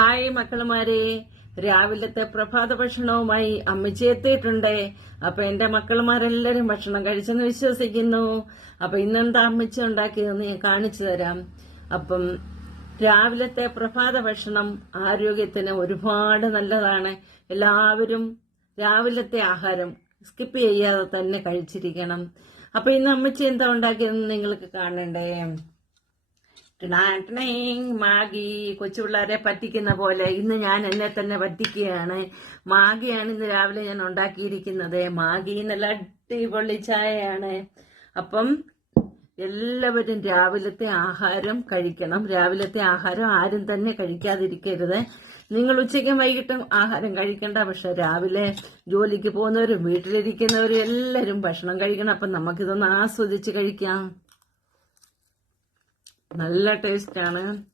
Hi മക്കളുമാരെ, രാവിലത്തെ പ്രഭാത ഭക്ഷണവുമായി അമ്മച്ചി എത്തിയിട്ടുണ്ട്. അപ്പൊ എന്റെ മക്കളുമാരെല്ലാരും ഭക്ഷണം കഴിച്ചെന്ന് വിശ്വസിക്കുന്നു. അപ്പൊ ഇന്നെന്താ അമ്മച്ചി ഉണ്ടാക്കിയതെന്ന് ഞാൻ കാണിച്ചു തരാം. അപ്പം രാവിലത്തെ പ്രഭാത ഭക്ഷണം ആരോഗ്യത്തിന് ഒരുപാട് നല്ലതാണ്. എല്ലാവരും രാവിലത്തെ ആഹാരം സ്കിപ്പ് ചെയ്യാതെ തന്നെ കഴിച്ചിരിക്കണം. അപ്പൊ ഇന്ന് അമ്മച്ചി എന്താ ഉണ്ടാക്കിയതെന്ന് നിങ്ങൾക്ക് കാണണ്ടേ? മാഗി കൊച്ചു പിള്ളേരെ പറ്റിക്കുന്ന പോലെ ഇന്ന് ഞാൻ എന്നെ തന്നെ പറ്റിക്കുകയാണ്. മാഗിയാണ് ഇന്ന് രാവിലെ ഞാൻ ഉണ്ടാക്കിയിരിക്കുന്നത്. മാഗി നല്ല അടിപൊളി ചായയാണ്. അപ്പം എല്ലാവരും രാവിലത്തെ ആഹാരം കഴിക്കണം. രാവിലത്തെ ആഹാരം ആരും തന്നെ കഴിക്കാതിരിക്കരുത്. നിങ്ങൾ ഉച്ചയ്ക്കും വൈകിട്ടും ആഹാരം കഴിക്കണ്ട. പക്ഷെ രാവിലെ ജോലിക്ക് പോകുന്നവരും വീട്ടിലിരിക്കുന്നവരും എല്ലാവരും ഭക്ഷണം കഴിക്കണം. അപ്പം നമുക്കിതൊന്ന് ആസ്വദിച്ച് കഴിക്കാം. നല്ല ടേസ്റ്റാണ്.